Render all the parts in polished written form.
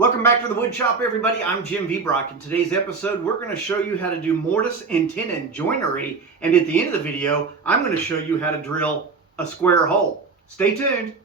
Welcome back to the wood shop, everybody. I'm Jim Viebrock. In today's episode, we're going to show you how to do mortise and tenon joinery. And at the end of the video, I'm going to show you how to drill a square hole. Stay tuned.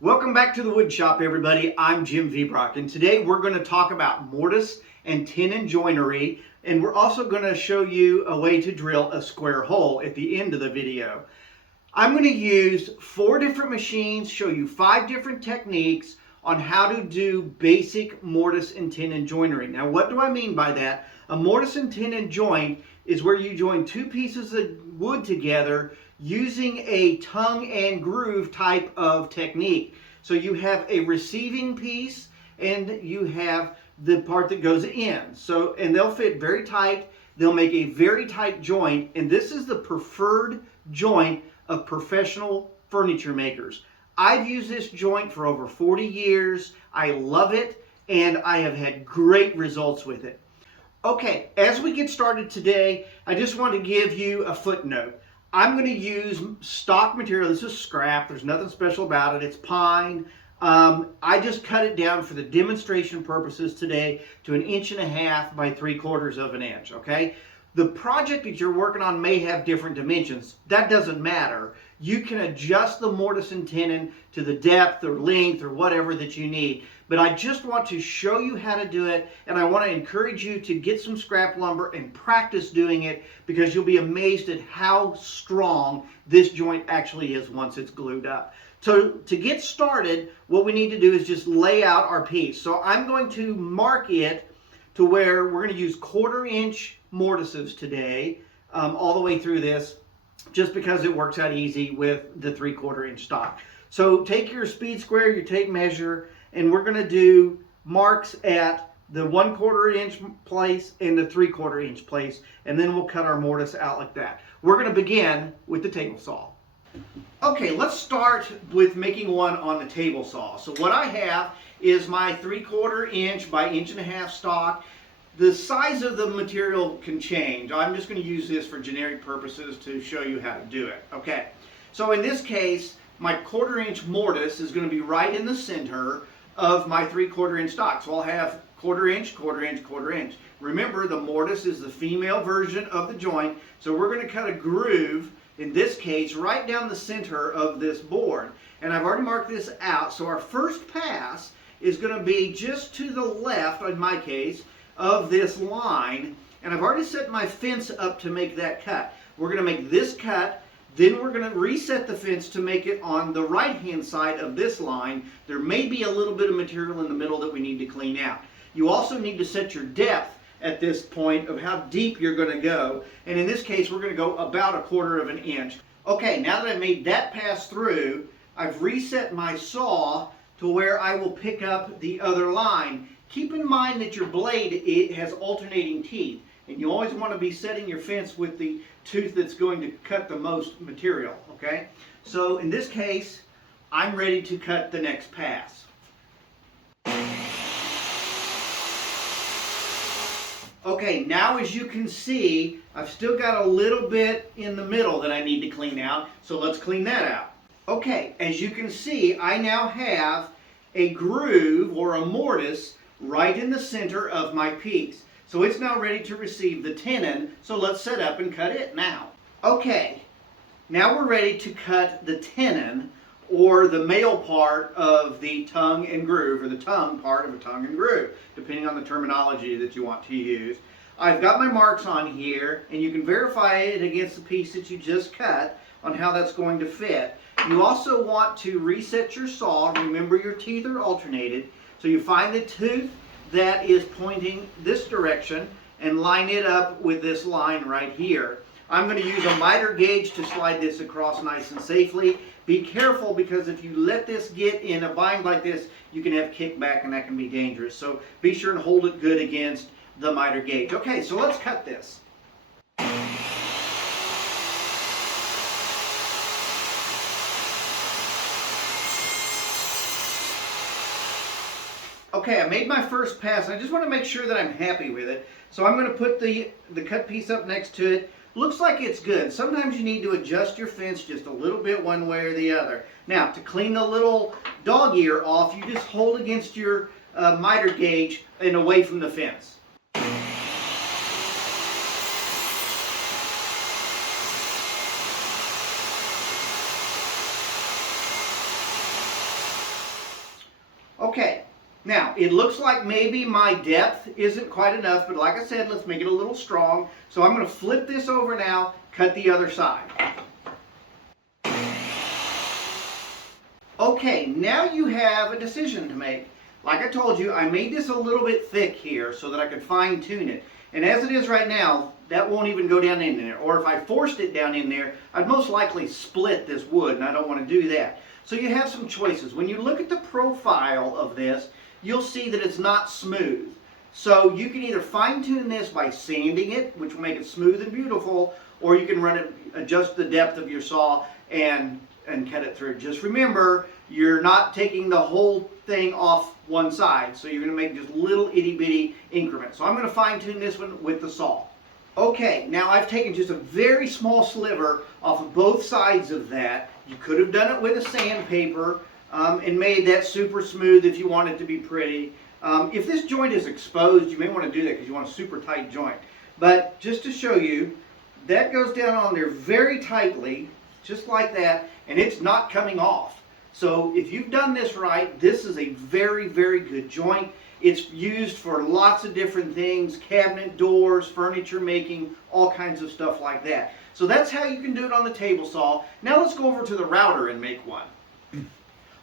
Welcome back to the wood shop, everybody. I'm Jim Viebrock, and today we're going to talk about mortise and tenon joinery, and we're also going to show you a way to drill a square hole at the end of the video. I'm going to use 4 different machines, show you 5 different techniques on how to do basic mortise and tenon joinery. Now, what do I mean by that? A mortise and tenon joint is where you join 2 pieces of wood together using a tongue and groove type of technique. So you have a receiving piece and you have the part that goes in. So, and they'll fit very tight. They'll make a very tight joint, and this is the preferred joint of professional furniture makers. I've used this joint for over 40 years. I love it, and I have had great results with it. Okay, as we get started today, I just want to give you a footnote. I'm going to use stock material. This is scrap. There's nothing special about it. It's pine. I just cut it down for the demonstration purposes today to 1.5 inches by 3/4 inch, okay? The project that you're working on may have different dimensions. That doesn't matter. You can adjust the mortise and tenon to the depth or length or whatever that you need. But I just want to show you how to do it, and I want to encourage you to get some scrap lumber and practice doing it, because you'll be amazed at how strong this joint actually is once it's glued up. So to get started, what we need to do is just lay out our piece. So I'm going to mark it to where we're going to use 1/4 inch mortises today, all the way through this, just because it works out easy with the 3/4 inch stock. So take your speed square, your tape measure, and we're going to do marks at the 1/4 inch place and the 3/4 inch place, and then we'll cut our mortise out like that. We're going to begin with the table saw. Okay, let's start with making one on the table saw. So what I have is my 3/4 inch by 1.5 inch stock. The size of the material can change. I'm just going to use this for generic purposes to show you how to do it. Okay, so in this case, my 1/4 inch mortise is going to be right in the center of my 3/4 inch stock. So I'll have 1/4 inch, 1/4 inch, 1/4 inch. Remember, the mortise is the female version of the joint, so we're going to cut a groove, in this case, right down the center of this board. And I've already marked this out, so our first pass is going to be just to the left, in my case, of this line. And I've already set my fence up to make that cut. We're going to make this cut, then we're going to reset the fence to make it on the right-hand side of this line. There may be a little bit of material in the middle that we need to clean out. You also need to set your depth at this point of how deep you're going to go. And in this case, we're going to go about 1/4 inch. Okay, now that I made that pass through, I've reset my saw to where I will pick up the other line. Keep in mind that your blade, it has alternating teeth, and you always want to be setting your fence with the tooth that's going to cut the most material, okay? So in this case, I'm ready to cut the next pass. Okay, now as you can see, I've still got a little bit in the middle that I need to clean out, so let's clean that out. Okay, as you can see, I now have a groove or a mortise right in the center of my piece. So it's now ready to receive the tenon, so let's set up and cut it now. Okay, now we're ready to cut the tenon, or the male part of the tongue and groove, or the tongue part of a tongue and groove, depending on the terminology that you want to use. I've got my marks on here, and you can verify it against the piece that you just cut on how that's going to fit. You also want to reset your saw. Remember, your teeth are alternated, so you find the tooth that is pointing this direction and line it up with this line right here. I'm going to use a miter gauge to slide this across nice and safely. Be careful, because if you let this get in a bind like this, you can have kickback, and that can be dangerous. So be sure and hold it good against the miter gauge. Okay, so let's cut this. Okay, I made my first pass. I just want to make sure that I'm happy with it. So I'm going to put the cut piece up next to it. Looks like it's good. Sometimes you need to adjust your fence just a little bit one way or the other. Now, to clean the little dog ear off, you just hold against your miter gauge and away from the fence. Okay, now it looks like maybe my depth isn't quite enough, but like I said, let's make it a little strong. So I'm going to flip this over now, cut the other side. Okay, now you have a decision to make. Like I told you, I made this a little bit thick here so that I could fine tune it. And as it is right now, that won't even go down in there. Or if I forced it down in there, I'd most likely split this wood, and I don't want to do that. So you have some choices. When you look at the profile of this, you'll see that it's not smooth. So you can either fine tune this by sanding it, which will make it smooth and beautiful, or you can run it, adjust the depth of your saw and cut it through. Just remember, you're not taking the whole thing off one side, so you're going to make just little itty bitty increments. So I'm going to fine tune this one with the saw. Okay, now I've taken just a very small sliver off of both sides of that. You could have done it with a sandpaper and made that super smooth if you want it to be pretty. If this joint is exposed, you may want to do that because you want a super tight joint. But just to show you, that goes down on there very tightly, just like that, and it's not coming off. So if you've done this right, this is a very, very good joint. It's used for lots of different things, cabinet doors, furniture making, all kinds of stuff like that. So that's how you can do it on the table saw. Now let's go over to the router and make one.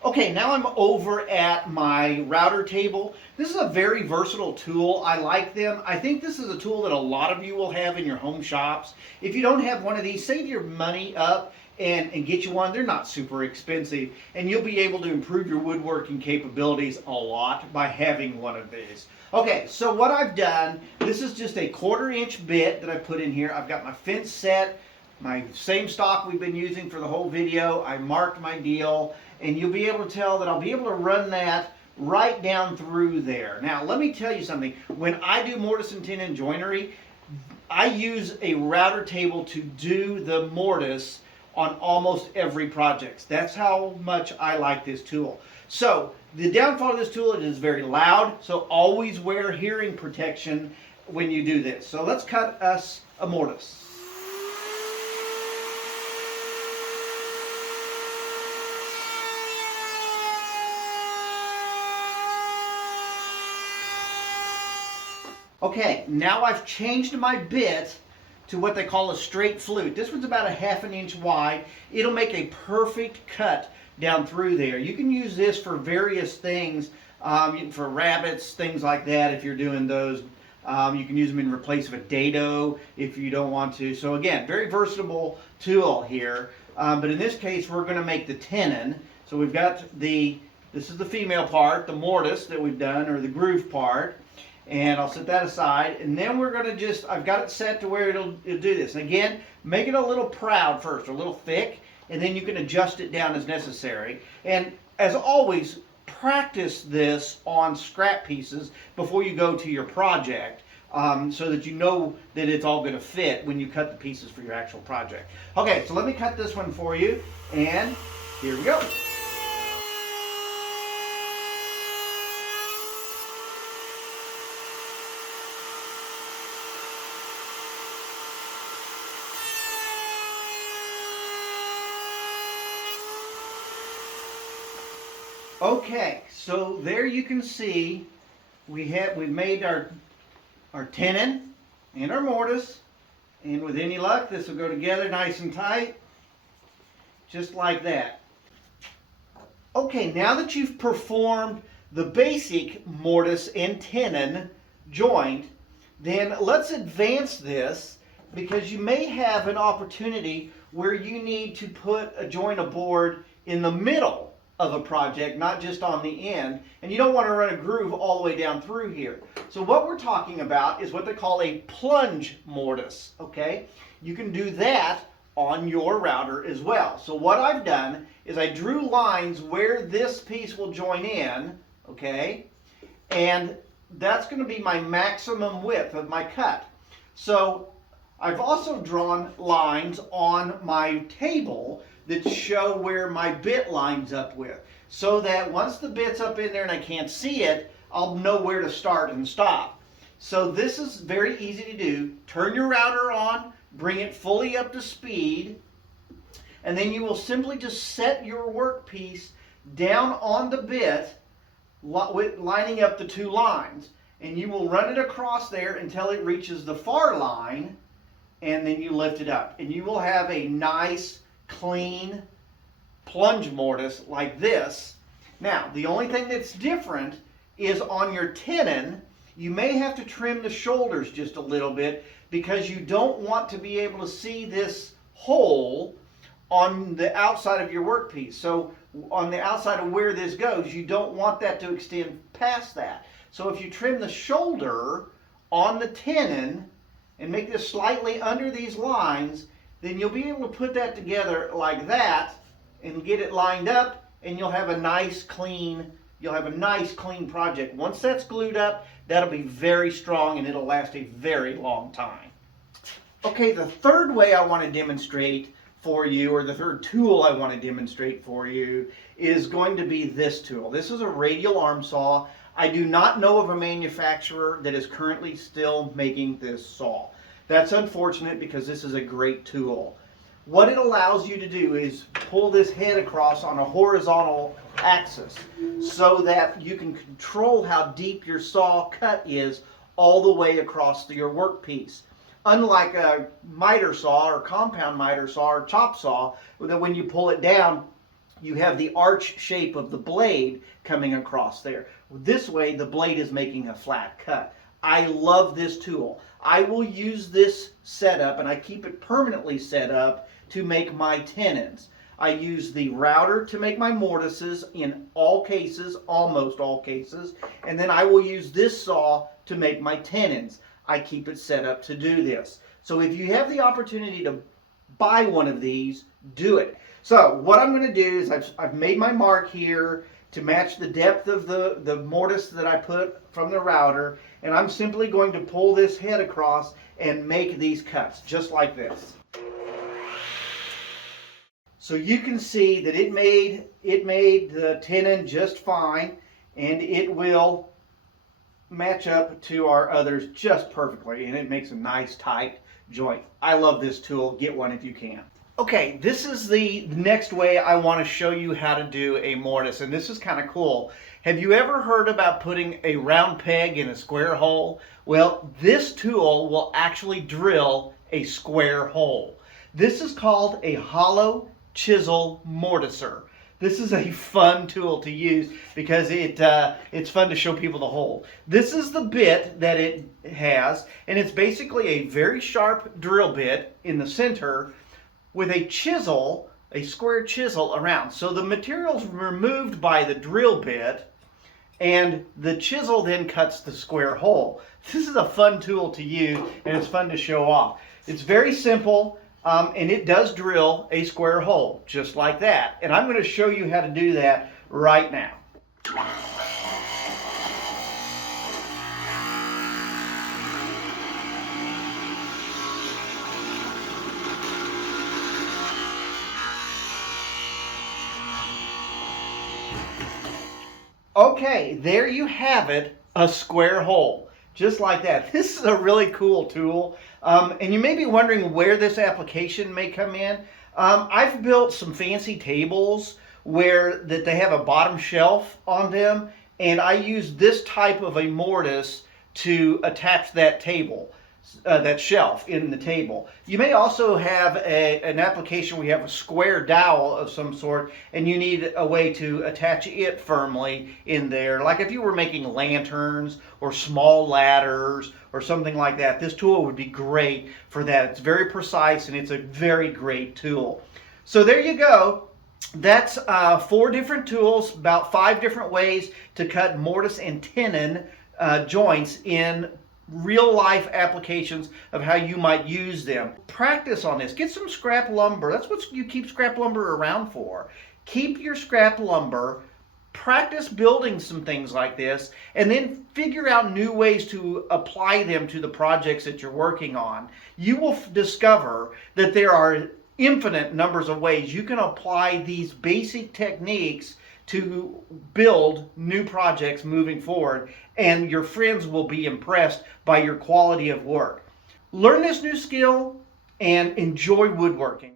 Okay, now I'm over at my router table. This is a very versatile tool. I like them. I think this is a tool that a lot of you will have in your home shops. If you don't have one of these, save your money up and get you one. They're not super expensive, and you'll be able to improve your woodworking capabilities a lot by having one of these. Okay, so what I've done, this is just a 1/4 inch bit that I put in here. I've got my fence set, my same stock we've been using for the whole video. I marked my deal, and you'll be able to tell that I'll be able to run that right down through there. Now, let me tell you something. When I do mortise and tenon joinery, I use a router table to do the mortise on almost every project. That's how much I like this tool. So the downfall of this tool, it is very loud, so always wear hearing protection when you do this. So let's cut us a mortise. Okay, now I've changed my bit to what they call a straight flute. This one's about 1/2 inch wide. It'll make a perfect cut down through there. You can use this for various things, for rabbets, things like that if you're doing those. You can use them in replace of a dado if you don't want to. So again, very versatile tool here. But in this case, we're going to make the tenon. So we've got this is the female part, the mortise that we've done, or the groove part. And I'll set that aside, and then we're going to I've got it set to where it'll do this. And again, make it a little proud first, a little thick, and then you can adjust it down as necessary. And as always, practice this on scrap pieces before you go to your project, so that you know that it's all going to fit when you cut the pieces for your actual project. Okay, so let me cut this one for you, and here we go. Okay, so there you can see we've made our tenon and our mortise, and with any luck this will go together nice and tight, just like that. Okay, now that you've performed the basic mortise and tenon joint, then let's advance this, because you may have an opportunity where you need to put a joint of board in the middle of a project, not just on the end, and you don't want to run a groove all the way down through here. So what we're talking about is what they call a plunge mortise, okay? You can do that on your router as well. So what I've done is I drew lines where this piece will join in, okay? and that's going to be my maximum width of my cut. So I've also drawn lines on my table that show where my bit lines up with, so that once the bit's up in there and I can't see it, I'll know where to start and stop. So this is very easy to do. Turn your router on, bring it fully up to speed, and then you will simply just set your workpiece down on the bit, lining up the two lines. And you will run it across there until it reaches the far line, and then you lift it up. And you will have a nice, clean plunge mortise like this. Now, the only thing that's different is on your tenon, you may have to trim the shoulders just a little bit, because you don't want to be able to see this hole on the outside of your workpiece. So on the outside of where this goes, you don't want that to extend past that. So if you trim the shoulder on the tenon and make this slightly under these lines, then you'll be able to put that together like that and get it lined up, and you'll have a nice clean project. Once that's glued up, that'll be very strong and it'll last a very long time. Okay, the third way I want to demonstrate for you, or the third tool I want to demonstrate for you, is going to be this tool. This is a radial arm saw. I do not know of a manufacturer that is currently still making this saw. That's unfortunate, because this is a great tool. What it allows you to do is pull this head across on a horizontal axis so that you can control how deep your saw cut is all the way across your workpiece. Unlike a miter saw or compound miter saw or chop saw, that when you pull it down, you have the arch shape of the blade coming across there. This way, the blade is making a flat cut. I love this tool. I will use this setup, and I keep it permanently set up to make my tenons. I use the router to make my mortises in all cases, almost all cases, and then I will use this saw to make my tenons. I keep it set up to do this. So if you have the opportunity to buy one of these, do it. So what I'm going to do is I've made my mark here to match the depth of the mortise that I put from the router, and I'm simply going to pull this head across and make these cuts just like this. So you can see that it made the tenon just fine, and it will match up to our others just perfectly, and it makes a nice tight joint. I love this tool. Get one if you can. Okay, this is the next way I want to show you how to do a mortise, and this is kind of cool. Have you ever heard about putting a round peg in a square hole? Well, this tool will actually drill a square hole. This is called a hollow chisel mortiser. This is a fun tool to use because it's fun to show people the hole. This is the bit that it has, and it's basically a very sharp drill bit in the center with a chisel, a square chisel around. So the material's removed by the drill bit, and the chisel then cuts the square hole. This is a fun tool to use, and it's fun to show off. It's very simple. And it does drill a square hole, just like that. And I'm going to show you how to do that right now. Okay, there you have it, a square hole. Just like that. This is a really cool tool. And you may be wondering where this application may come in. I've built some fancy tables where they have a bottom shelf on them, and I use this type of a mortise to attach that table, that shelf in the table. You may also have an application where you have a square dowel of some sort, and you need a way to attach it firmly in there. Like if you were making lanterns or small ladders or something like that, this tool would be great for that. It's very precise, and it's a very great tool. So there you go. That's 4 different tools, about 5 different ways to cut mortise and tenon joints in real life applications of how you might use them. Practice on this. Get some scrap lumber. That's what you keep scrap lumber around for. Keep your scrap lumber Practice building some things like this and then figure out new ways to apply them to the projects that you're working on. You will discover that there are infinite numbers of ways you can apply these basic techniques to build new projects moving forward, and your friends will be impressed by your quality of work. Learn this new skill and enjoy woodworking.